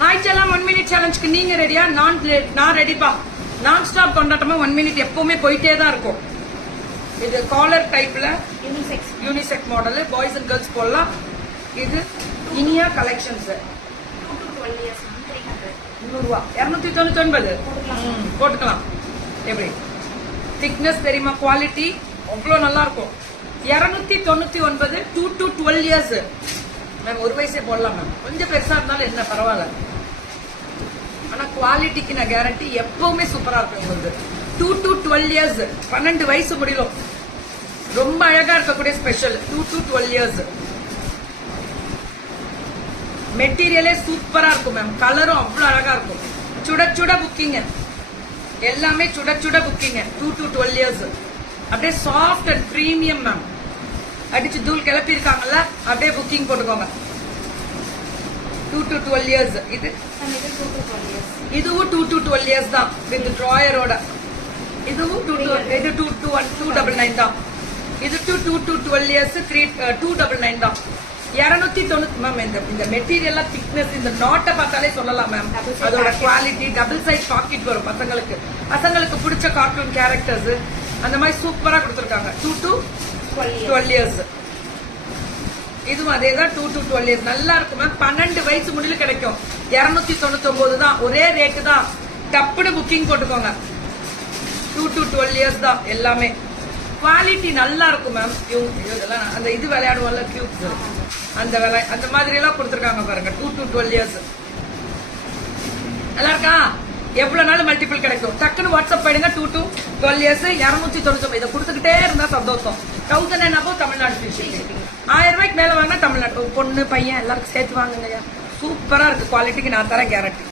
Hi செல்லாம் 1 minute சேலஞ்சுக்கு நீங்க ரெடியா? நான் ரெடிப்பா. நான் ஸ்டாப் கொண்டாட்டமா 1 மினிட் எப்பவுமே போயிட்டே தான் இருக்கும். இது காலர் டைப்ல unisex model, boys and girls போடலாம். இது இனியா கலெக்ஷன்ஸ் 200 ரூபா 299 போட்டுக்கலாம். எப்படி திக்னஸ் தெரியுமா? குவாலிட்டி அவ்வளோ நல்லா இருக்கும். 299 2 to 12 இயர்ஸ் மேம். ஒரு வயசே போடலாம் மேம். கொஞ்சம் பெருசா இருந்தாலும் என்ன பரவாயில்ல. ஆனா குவாலிட்டிக்கு நான் கேரண்டி எப்பவுமே சூப்பரா இருக்கும் உங்களுக்கு. 2 to 12 இயர்ஸ் 12 வயசு முடியலும் ரொம்ப அழகா இருக்கக்கூடிய ஸ்பெஷல் 2 to 12 இயர்ஸ். மெட்டீரியலே சூப்பரா இருக்கும் மேம். கலரும் அவ்வளவு அழகா இருக்கும். சுட சுட புக்கிங், எல்லாமே சுட சுட புக்கிங். 2 to 12 இயர்ஸ் அப்படியே சாஃப்ட் அண்ட் பிரீமியம் மேம். அடிச்சு தூள் கிளப்பி இருக்காங்கல்ல, அப்படியே புக்கிங் போட்டுக்கோங்க. 2 to 12 இயர்ஸ். இதுவும் 2 to 12 இயர்ஸ் தான் வித் டிராயரோட. இதுவும் 299 தான். இது 2 to 12 இயர்ஸ் 299 தான். 290 மேம். இந்த மெட்டீரியல் திக்னஸ், இந்த நாட்டை பார்த்தாலே சொல்லலாம் மேம். அதோட குவாலிட்டி டபுள் சைஸ் பாக்கெட் வரும் பசங்களுக்கு பிடிச்ச கார்ட்டூன் கேரக்டர்ஸ் அந்த மாதிரி சூப்பரா கொடுத்துருக்காங்க. 2 to 12 இயர்ஸ். இதுவும் அதே தான் 2 to 12 இயர்ஸ். நல்லா இருக்கும் மேம். 12 வயசு முடியல கிடைக்கும். 299 தான். ஒரே ரேட்டு தான். டப்புனு புக்கிங் போட்டுக்கோங்க. 2 to 12 இயர்ஸ் தான் எல்லாமே. குவாலிட்டி நல்லா இருக்கும் மேம். இதெல்லாம் அந்த இது விளையாடுவோம்ல கியூப்ஸ், அந்த மாதிரி எல்லாம் கொடுத்துருக்காங்க பாருங்க. 2 to 12 இயர்ஸ் நல்லா இருக்கா? எவ்வளவு நாள் மல்டிபிள் கிடைக்கும். டக்குன்னு வாட்ஸ்அப் போயிடுங்க. 2 to 12 இயர்ஸ் 299. இதை கொடுத்துக்கிட்டே இருந்தா சந்தோஷம். 1000 and above தமிழ்நாடு 1000 ரூபாய்க்கு மேல வாங்கினா தமிழ்நாடு. பொண்ணு பையன் எல்லாருக்கும் சேர்த்து வாங்குங்க. சூப்பரா இருக்கு. குவாலிட்டிக்கு நான் தரேன் கேரண்டி.